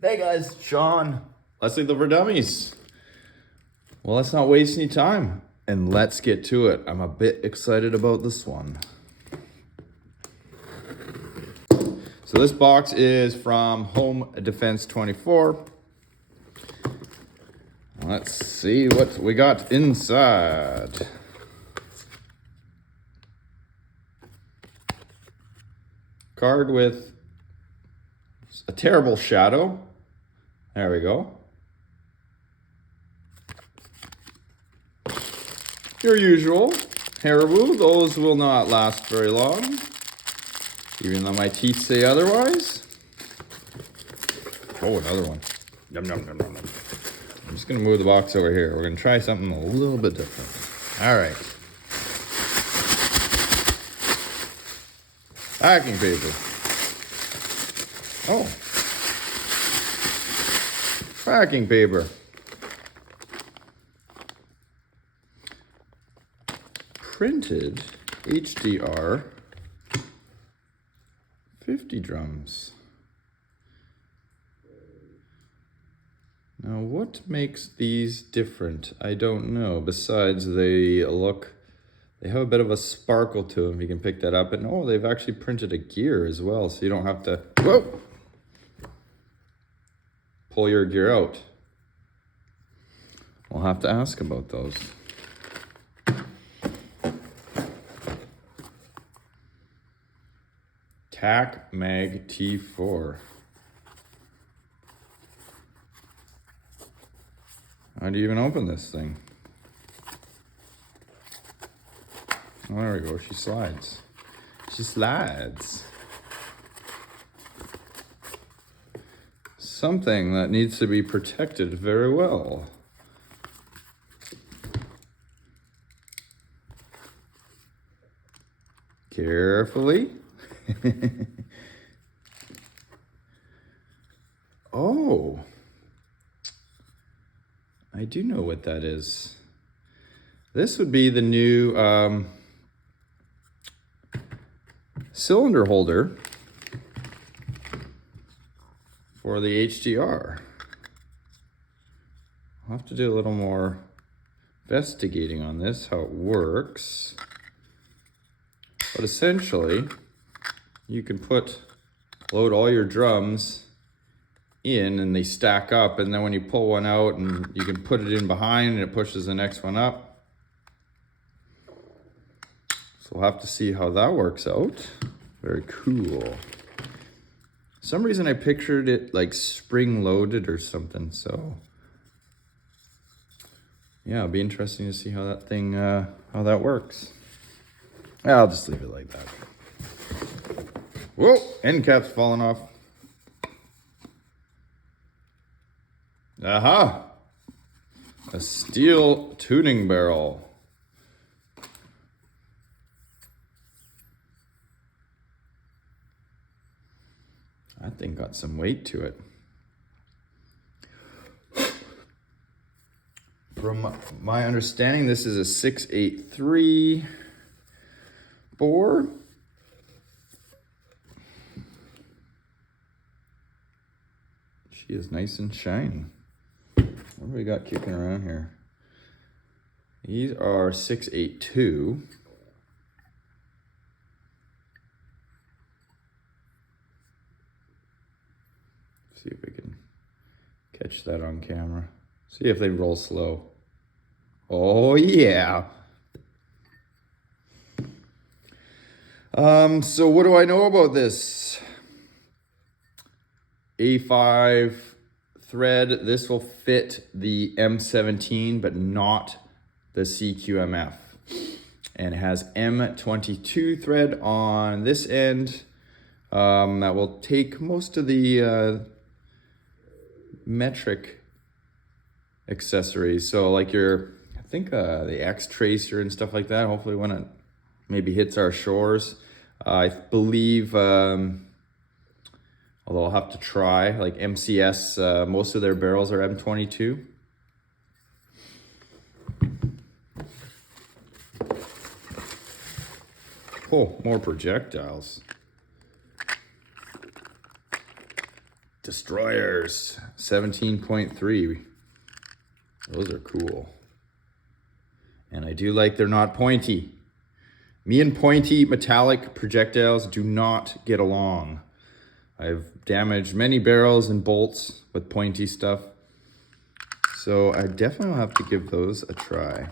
Hey guys, Sean. Leslie the for Dummies. Well, let's not waste any time and let's get to it. I'm a bit excited about this one. So this box is from HomeDefence-24. Let's see what we got inside. Card with a terrible shadow. There we go. Your usual Haribo. Those will not last very long, even though my teeth say otherwise. Oh, another one. Yum, yum, yum, yum, yum. I'm just gonna move the box over here. We're gonna try something a little bit different. All right. Packing paper. Oh. Packing paper. Printed HDR 50 drums. Now what makes these different? I don't know. Besides they have a bit of a sparkle to them. You can pick that up. And oh, they've actually printed a gear as well, so you don't have to, whoa, pull your gear out. We'll have to ask about those. Tac Mag T4. How do you even open this thing? Oh, there we go. She slides. She slides. Something that needs to be protected very well. Carefully. Oh. I do know what that is. This would be the new cylinder holder for the HDR. I'll have to do a little more investigating on this, how it works. But essentially, you can load all your drums in and they stack up, and then when you pull one out and you can put it in behind and it pushes the next one up. So we'll have to see how that works out. Very cool. For some reason I pictured it like spring loaded or something, so yeah, it'll be interesting to see how that thing, how that works. I'll just leave it like that. Whoa, end cap's falling off. Aha! A steel tuning barrel. That thing got some weight to it. From my understanding, this is a 683 bore. She is nice and shiny. What do we got kicking around here? These are 682. See if we can catch that on camera. See if they roll slow. Oh yeah. So what do I know about this? A5 thread. This will fit the M17, but not the CQMF. And it has M22 thread on this end. That will take most of the metric accessories. So like I think the X tracer and stuff like that. Hopefully when it maybe hits our shores. I believe, although I'll have to try, like MCS, most of their barrels are M22. Oh, more projectiles. Destroyers, 17.3. Those are cool. And I do like they're not pointy. Me and pointy metallic projectiles do not get along. I've damaged many barrels and bolts with pointy stuff. So I definitely will have to give those a try.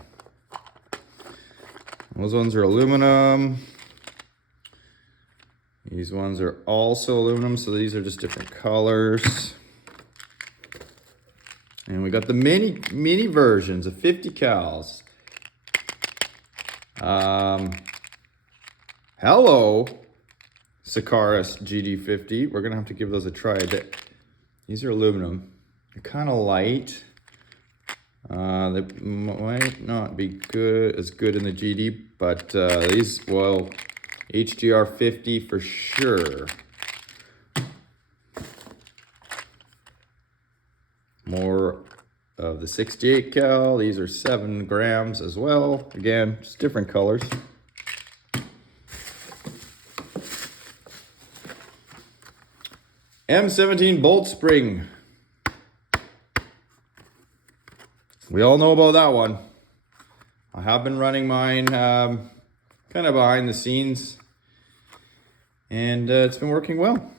Those ones are aluminum. These ones are also aluminum, so these are just different colors. And we got the mini versions of 50 cals. Hello, Sakaris GD50. We're gonna have to give those a try. These are aluminum. They're kind of light. They might not be as good in the GD, but these, well, HDR 50 for sure. More of the 68 cal. These are 7 grams as well. Again, just different colors. M17 bolt spring. We all know about that one. I have been running mine kind of behind the scenes, and it's been working well.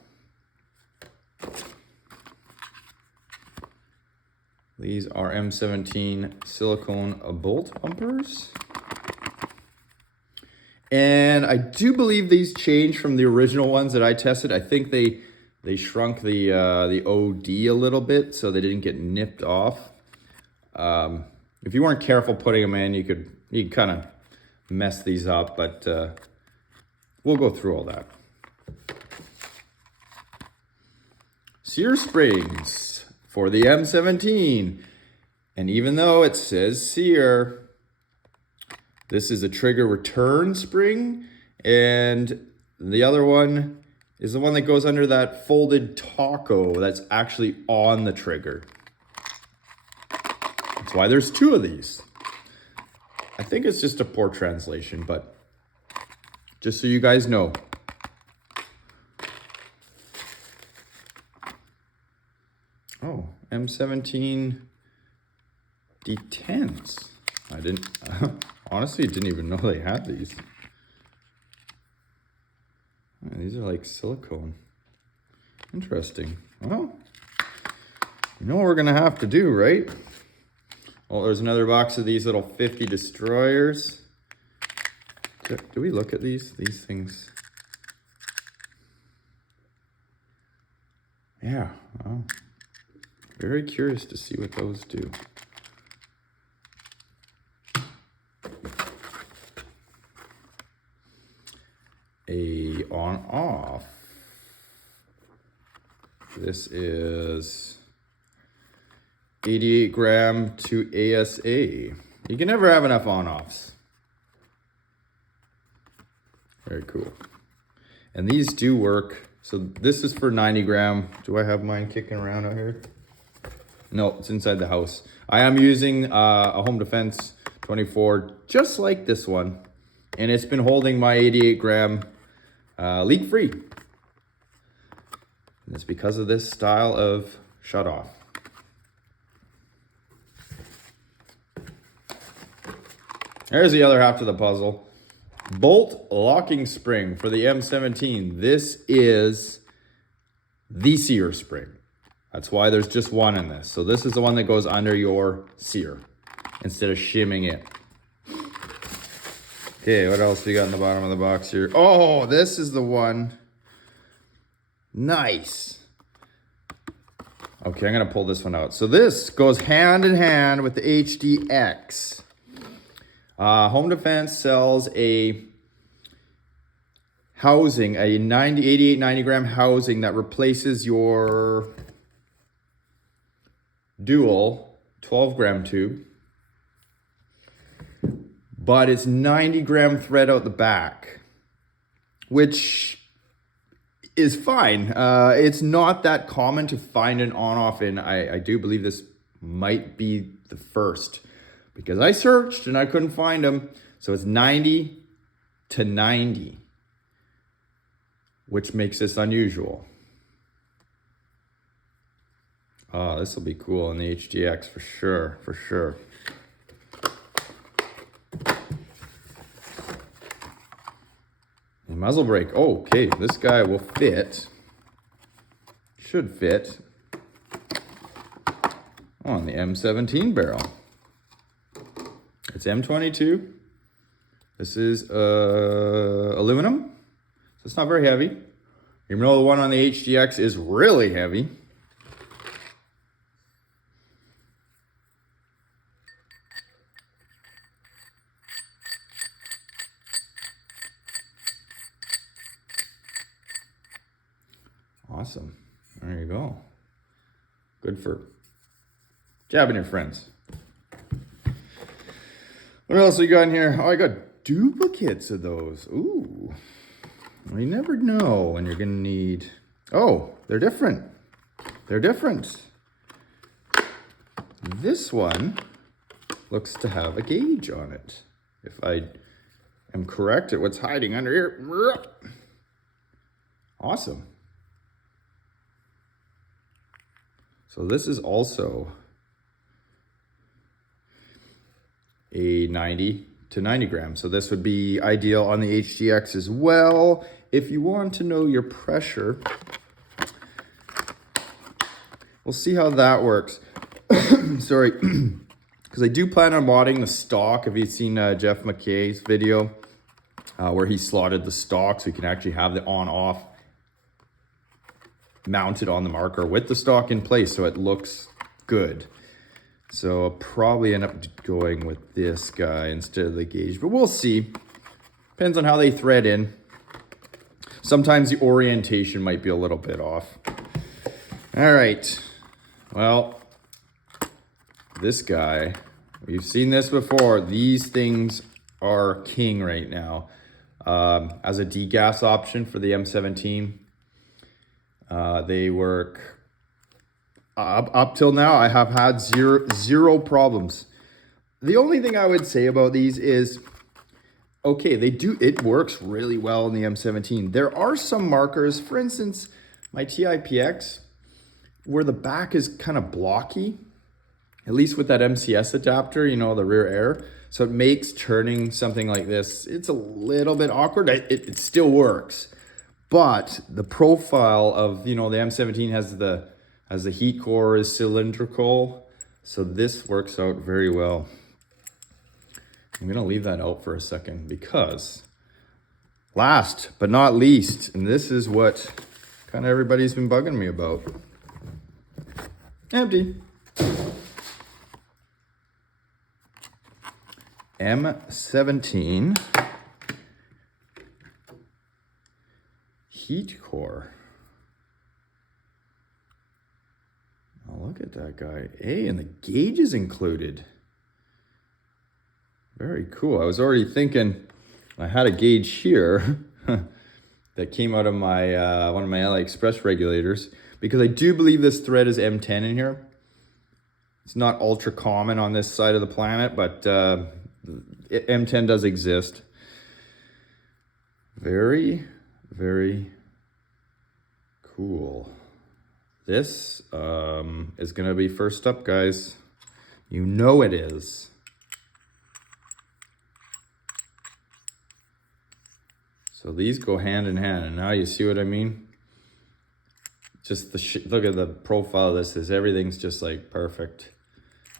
These are M17 silicone bolt bumpers. And I do believe these changed from the original ones that I tested. I think they shrunk the OD a little bit so they didn't get nipped off. If you weren't careful putting them in, you could kind of mess these up, but we'll go through all that. Sear springs for the M17. And even though it says sear, this is a trigger return spring, and the other one is the one that goes under that folded taco that's actually on the trigger. That's why there's 2 of these. I think it's just a poor translation, but just so you guys know. Oh, M17 D10s. I honestly didn't even know they had these. Oh, these are like silicone. Interesting. Well, you know what we're gonna have to do, right? Well, there's another box of these little 50 destroyers. Do we look at these things? Yeah, well, very curious to see what those do. A on-off. This is 88 gram to ASA. You can never have enough on-offs. Very cool. And these do work. So this is for 90 gram. Do I have mine kicking around out here? No, it's inside the house. I am using a HomeDefense-24 just like this one. And it's been holding my 88 gram leak-free. And it's because of this style of shut-off. There's the other half to the puzzle. Bolt locking spring for the M17. This is the sear spring. That's why there's just one in this. So this is the one that goes under your sear instead of shimming it. Okay, what else we got in the bottom of the box here? Oh, this is the one. Nice. Okay, I'm gonna pull this one out. So this goes hand in hand with the HDX. Home Defense sells a housing, a 88, 90 gram housing that replaces your dual 12 gram tube. But it's 90 gram thread out the back, which is fine. It's not that common to find an on-off in. I do believe this might be the first because I searched and I couldn't find them. So it's 90 to 90, which makes this unusual. Oh, this will be cool on the HDX for sure, for sure. The muzzle brake. Oh, okay, this guy will fit. Should fit on the M17 barrel. It's M22. This is aluminum, so it's not very heavy. Even though the one on the HDX is really heavy. Awesome. There you go. Good for jabbing your friends. What else we got in here? Oh, I got duplicates of those. Ooh. You never know when you're going to need... Oh, they're different. They're different. This one looks to have a gauge on it. If I am correct at what's hiding under here. Awesome. So this is also a 90 to 90 grams. So this would be ideal on the HDX as well. If you want to know your pressure, we'll see how that works. Sorry, because I do plan on modding the stock. Have you seen Jeff McKay's video where he slotted the stock so you can actually have the on-off mounted on the marker with the stock in place so it looks good. So I'll probably end up going with this guy instead of the gauge, but we'll see. Depends on how they thread in. Sometimes the orientation might be a little bit off. All right, well, this guy, we've seen this before. These things are king right now. As a degas option for the M17, they work up till now. I have had zero problems. The only thing I would say about these is, okay, it works really well in the M17. There are some markers, for instance, my TIPX, where the back is kind of blocky, at least with that MCS adapter, you know, the rear air. So it makes turning something like this, it's a little bit awkward. It still works. But the profile of, you know, the M17 has the heat core is cylindrical. So this works out very well. I'm gonna leave that out for a second because last but not least, and this is what kind of everybody's been bugging me about. Empty. M17 heat core. Oh, look at that guy. Hey, and the gauge is included. Very cool. I was already thinking I had a gauge here that came out of my one of my AliExpress regulators, because I do believe this thread is M10 in here. It's not ultra common on this side of the planet, but M10 does exist. Very, very cool. This is gonna be first up, guys. You know it is. So these go hand in hand, and now you see what I mean? Just look at the profile of this. Everything's just like perfect.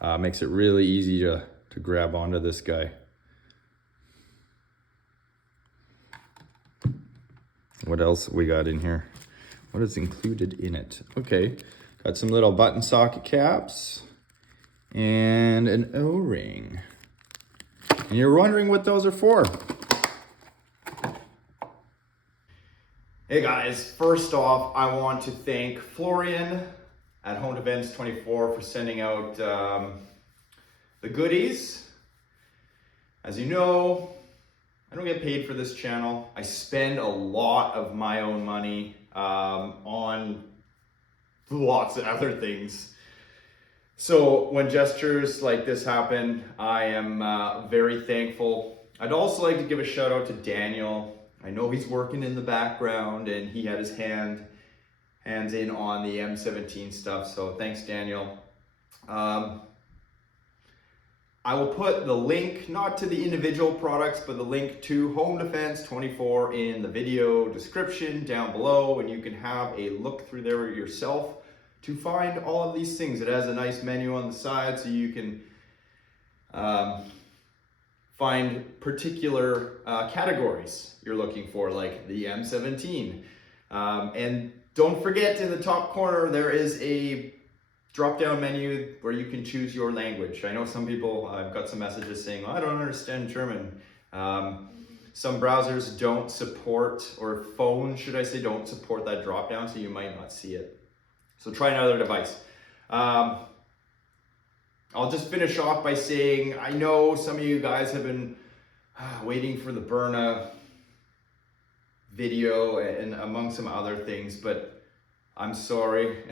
Makes it really easy to grab onto this guy. What else we got in here? What is included in it? Okay, got some little button socket caps and an O-ring. And you're wondering what those are for. Hey guys, first off, I want to thank Florian at HomeDefense-24 for sending out the goodies. As you know, I don't get paid for this channel. I spend a lot of my own money on lots of other things. So when gestures like this happen, I am very thankful. I'd also like to give a shout out to Daniel. I know he's working in the background and he had his hand hands-in on the M17 stuff. So thanks, Daniel. I will put the link, not to the individual products, but the link to HomeDefence-24 in the video description down below, and you can have a look through there yourself to find all of these things. It has a nice menu on the side, so you can find particular categories you're looking for, like the M17. And don't forget, in the top corner, there is a drop-down menu where you can choose your language. I know some people, I've got some messages saying, oh, I don't understand German. Some browsers don't support, or phones, should I say, don't support that drop-down, so you might not see it. So try another device. I'll just finish off by saying, I know some of you guys have been waiting for the Byrna video and among some other things, but I'm sorry.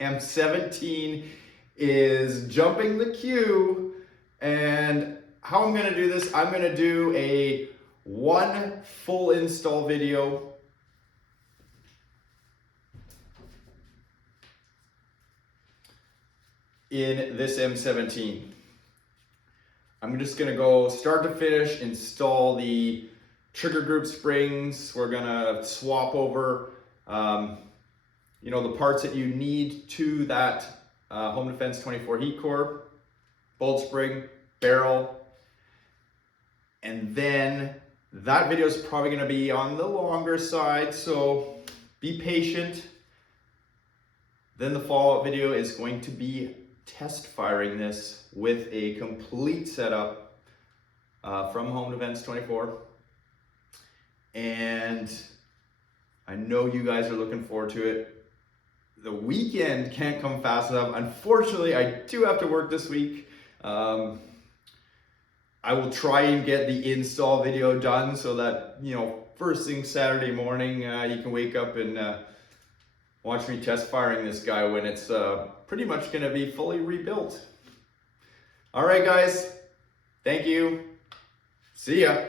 M17 is jumping the queue, and how I'm gonna do this, I'm gonna do a one full install video in this M17. I'm just gonna go start to finish, install the trigger group springs. We're gonna swap over you know, the parts that you need to that HomeDefence-24 heat core, bolt spring, barrel, and then that video is probably going to be on the longer side, so be patient. Then the follow-up video is going to be test firing this with a complete setup from HomeDefence-24, and I know you guys are looking forward to it. The weekend can't come fast enough. Unfortunately, I do have to work this week. I will try and get the install video done so that, you know, first thing Saturday morning, you can wake up and watch me test firing this guy when it's pretty much gonna be fully rebuilt. All right, guys, thank you. See ya.